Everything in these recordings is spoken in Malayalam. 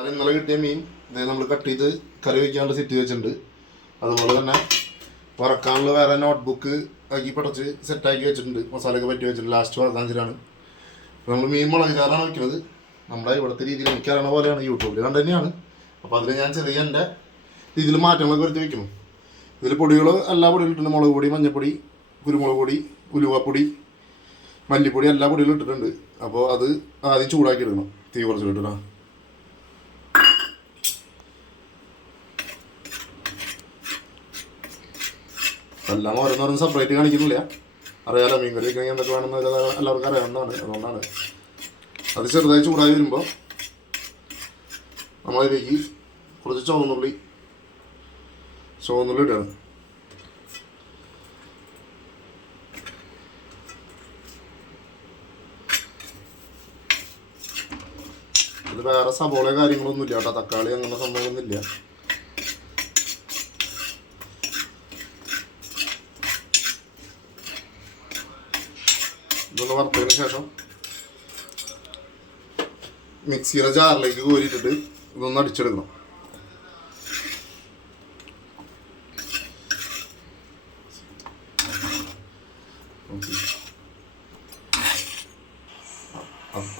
അത് ഇന്നലെ കിട്ടിയ മീൻ നമ്മൾ കട്ട് ചെയ്ത് കറി വയ്ക്കാനുള്ള സെറ്റ് വെച്ചിട്ടുണ്ട്. അതുപോലെ തന്നെ വറക്കാനുള്ള വേറെ നോട്ട്ബുക്ക് ആക്കി പടച്ച് സെറ്റാക്കി വെച്ചിട്ടുണ്ട്. മസാലയൊക്കെ പറ്റി വെച്ചിട്ടുണ്ട്. ലാസ്റ്റ് വറക്കാഞ്ചിലാണ് നമ്മൾ മീൻ മുളക് ചാറാണ് വയ്ക്കുന്നത്. നമ്മുടെ ഇവിടുത്തെ രീതിയിൽ എനിക്കറിയണ പോലെയാണ്, യൂട്യൂബിൽ കണ്ടു തന്നെയാണ്. അപ്പോൾ അതിൽ ഞാൻ ചെറിയ എൻ്റെ രീതിയിൽ മാറ്റങ്ങളൊക്കെ വരുത്തി വയ്ക്കുന്നു. ഇതിൽ പൊടികൾ എല്ലാ പൊടികളും ഇട്ടിട്ടുണ്ട്. മുളക് പൊടി, മഞ്ഞൾപ്പൊടി, കുരുമുളക് പൊടി, ഉലുവപ്പൊടി, മല്ലിപ്പൊടി എല്ലാ പൊടികളും ഇട്ടിട്ടുണ്ട്. അപ്പോൾ അത് ആദ്യം ചൂടാക്കി എടുക്കണം. തീ കുറച്ച് ഇട്ടിട്ടാ. എല്ലാം ഓരോന്നോരോന്ന് സെപ്പറേറ്റ് കാണിക്കുന്നില്ല. അറിയാലോ, മീൻ കറി കഴിഞ്ഞാൽ എന്തൊക്കെ വേണമെന്ന് എല്ലാവർക്കും അറിയാവുന്നതാണ്. അതുകൊണ്ടാണ് അത് ചെറുതായി ചൂടായി വരുമ്പോൾ നമ്മളതിലേക്ക് കുറച്ച് ചുവന്നുള്ളി ഇടണം. ഇത് വേറെ സബോള കാര്യങ്ങളൊന്നും ഇല്ല കേട്ടോ. തക്കാളി അങ്ങനെ സംഭവമൊന്നുമില്ല. ഇതൊന്ന് വറുത്തതിന് ശേഷം മിക്സിയുടെ ജാറിലേക്ക് കോരിയിട്ടിട്ട് ഇതൊന്ന് അടിച്ചെടുക്കണം.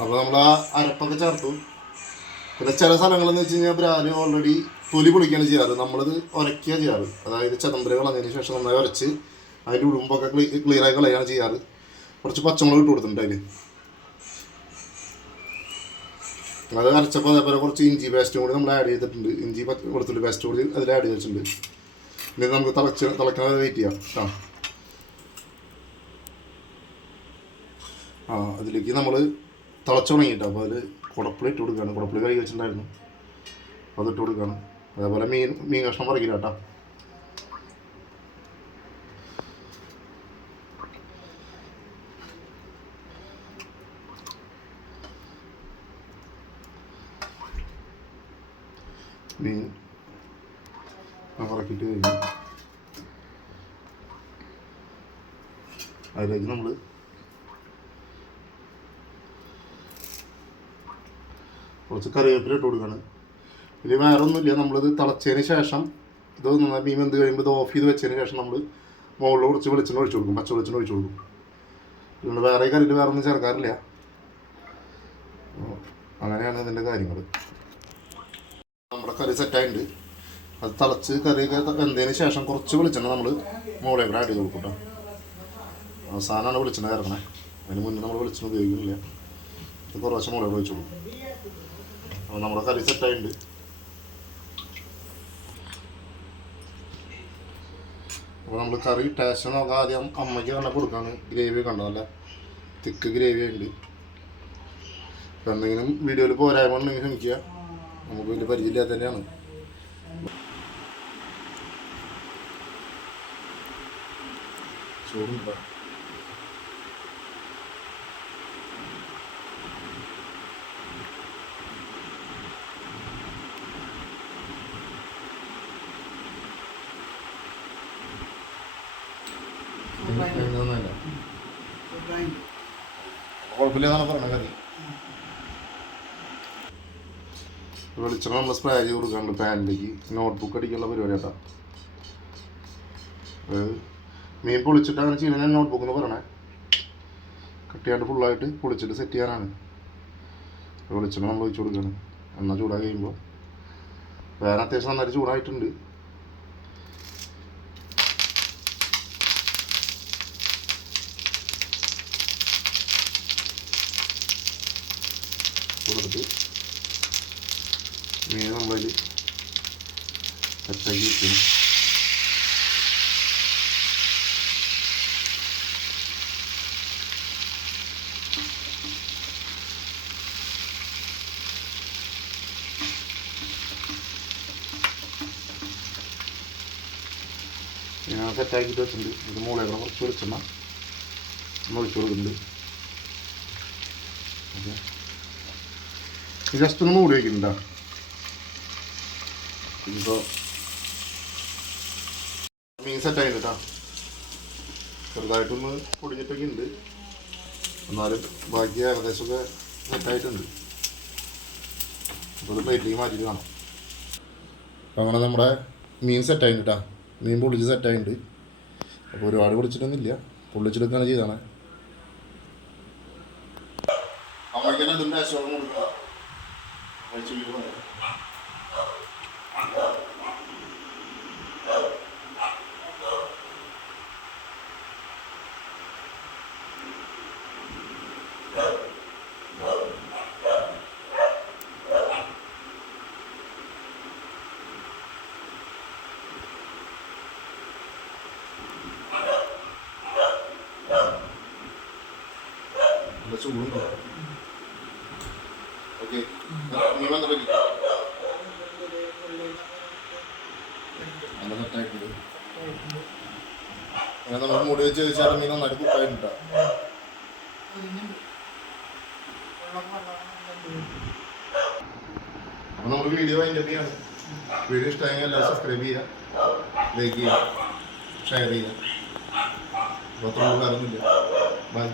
അപ്പോൾ നമ്മൾ ആ അരപ്പൊക്കെ ചേർത്തു. പിന്നെ ചില സ്ഥലങ്ങളെന്ന് വെച്ച് കഴിഞ്ഞാൽ ബ്രാല് ഓൾറെഡി തൊലി പൊളിക്കുകയാണ് ചെയ്യാറ്. നമ്മളിത് ഉരയ്ക്കുക ചെയ്യാറ്. അതായത് ചതമ്പര കളഞ്ഞതിന് ശേഷം നന്നായി ഉരച്ച് അതിൻ്റെ ഉടുമ്പൊക്കെ ക്ലിയറായി കളയാണ് ചെയ്യാറ്. കുറച്ച് പച്ചമുളക് ഇട്ട് കൊടുത്തിട്ടുണ്ട് അതിൽ. അത് അരച്ചപ്പോൾ അതേപോലെ കുറച്ച് ഇഞ്ചി പേസ്റ്റും കൂടി നമ്മൾ ആഡ് ചെയ്തിട്ടുണ്ട്. ഇഞ്ചി വെളുത്തുള്ളി പേസ്റ്റ് കൂടി അതിൽ ആഡ് ചെയ്തിട്ടുണ്ട്. ഇനി നമുക്ക് തിളക്കാൻ വെയിറ്റ് ചെയ്യാം. അതിലേക്ക് നമ്മൾ തിളച്ച് തുടങ്ങിയിട്ട് അപ്പോൾ അതിൽ കുടപ്പുളി ഇട്ട് കൊടുക്കുകയാണ്. കുടപ്പുളി കഴുകി വെച്ചിട്ടുണ്ടായിരുന്നു, അതിട്ട് കൊടുക്കുകയാണ്. അതേപോലെ മീൻ കഷ്ണം പറിക്കില്ല കേട്ടോ. മീൻ ഇറക്കിയിട്ട് കഴിഞ്ഞു അതിലേക്ക് നമ്മൾ കുറച്ച് കറിവേപ്പില ഇട്ട് കൊടുക്കുകയാണ്. ഇനി വേറെ ഒന്നുമില്ല. നമ്മളിത് തിളച്ചതിന് ശേഷം ഇത് മീൻ വെന്ത് കഴിയുമ്പോൾ ഇത് ഓഫ് ചെയ്ത് വെച്ചതിന് ശേഷം നമ്മൾ മുകളിൽ കുറച്ച് വെളിച്ചെണ്ണ ഒഴിച്ചു കൊടുക്കും. പച്ച വെളിച്ചെണ്ണ ഒഴിച്ചു കൊടുക്കും. അതുകൊണ്ട് വേറെ കറിയിൽ വേറെ ഒന്നും ചേർക്കാറില്ല. അങ്ങനെയാണ് ഇതിൻ്റെ കാര്യങ്ങൾ. നമ്മുടെ കറി സെറ്റായിട്ടുണ്ട്. അത് തിളച്ച് കറിയൊക്കെ വെന്തതിന് ശേഷം കുറച്ച് വെളിച്ചെണ്ണ നമ്മൾ മുകളിൽ കൂടെ ആഡ് ചെയ്ത് കൊടുക്കും കേട്ടോ. അവസാനമാണ് വെളിച്ചെണ്ണ ചേർക്കണേ. അതിന് മുന്നേ നമ്മൾ വെളിച്ചെണ്ണ ഉപയോഗിക്കുന്നില്ല. ഇത് കുറച്ച് മുകളിൽ കൂടെ ഒഴിച്ചു കൊടുക്കും. അപ്പോൾ നമ്മുടെ കറി സെറ്റായിട്ടുണ്ട്. അപ്പോൾ നമ്മൾ കറി ടേസ്റ്റ് നോക്കാം. ആദ്യം അമ്മയ്ക്ക് തന്നെ കൊടുക്കാണ്. ഗ്രേവി കണ്ടോ, നല്ല തിക്ക് ഗ്രേവി ഉണ്ട്. അപ്പോൾ എന്തെങ്കിലും വീഡിയോയിൽ പോരായ്മ ഉണ്ടെങ്കിൽ ക്ഷമിക്കുക. നമുക്ക് വലിയ പരിചയമില്ലാത്ത തന്നെയാണ്. ചോറുണ്ടോ? കുഴപ്പമില്ലെന്നാണ് പറഞ്ഞ കറി. വെളിച്ചെണ്ണ നമ്മൾ സ്പ്രേ ചെയ്ത് കൊടുക്കാണ്ട് പാനിലേക്ക്. നോട്ട്ബുക്ക് അടിക്കാനുള്ള പരിപാടി കേട്ടോ. അതായത് മീൻ പൊളിച്ചിട്ട് അങ്ങനെ ചെയ്യുന്ന നോട്ട്ബുക്ക് എന്ന് പറയണേ. കട്ടിയാണ്ട് ഫുള്ളായിട്ട് പൊളിച്ചിട്ട് സെറ്റ് ചെയ്യാനാണ്. വെളിച്ചെണ്ണ നമ്മൾ ഒഴിച്ചു കൊടുക്കുകയാണ്. എണ്ണ ചൂടാക്കി കഴിയുമ്പോൾ പാൻ അത്യാവശ്യം നന്നായിട്ട് ചൂടായിട്ടുണ്ട്. കൊടുത്തിട്ട് മീൻ നമ്മളതിൽ സെറ്റാക്കി വെക്കണം. ഞാൻ സെറ്റാക്കിയിട്ട് വെച്ചിട്ടുണ്ട്. ഇത് മുകളിൽ കുറച്ച് വെളിച്ചെണ്ണ ഒഴിച്ചു കൊടുക്കുന്നുണ്ട്. ഓക്കെ, ജസ്റ്റ് ഒന്ന് മൂടി വയ്ക്കുന്നുണ്ടോ. ഇപ്പോൾ മീൻ സെറ്റായിട്ട് കേട്ടോ. ചെറുതായിട്ടൊന്ന് പൊടിഞ്ഞിട്ടൊക്കെ ഉണ്ട്, എന്നാലും ബാക്കി ഏകദേശമൊക്കെ സെറ്റായിട്ടുണ്ട്. അപ്പോൾ പ്ലേറ്റിലേക്ക് മാറ്റിയിട്ട് കാണാം. അപ്പോൾ അങ്ങനെ നമ്മുടെ മീൻ സെറ്റായിട്ടുണ്ട് കേട്ടോ. മീൻ പൊള്ളിച്ച് സെറ്റായിട്ടുണ്ട്. അപ്പോൾ ഒരുപാട് പൊളിച്ചിട്ടൊന്നുമില്ല, പൊള്ളിച്ചെടുക്കുകയാണ് ചെയ്താണ്. അമ്മയ്ക്ക് തന്നെ ഇതിൻ്റെ ആശ്വാസം കൊടുക്കുക. ചൂടുണ്ടോ? ഓക്കെ, നീ വന്നിട്ട് നല്ല സെറ്റായിട്ടുണ്ട്. അങ്ങനെ നമ്മൾ മുടി വെച്ച് ചോദിച്ചാൽ മീൻ നന്നായിട്ട് കുക്കായിട്ടുണ്ട്. അപ്പോൾ നമ്മൾ വീഡിയോ വൈൻഡപ്പ് ചെയ്യാണ്. വീഡിയോ ഇഷ്ടമായെങ്കിൽ എല്ലാവരും സബ്സ്ക്രൈബ് ചെയ്യുക, ലൈക്ക് ചെയ്യുക, ഷെയർ ചെയ്യുക. അപ്പോൾ അത്ര വേറൊന്നുമില്ല. ബൈ.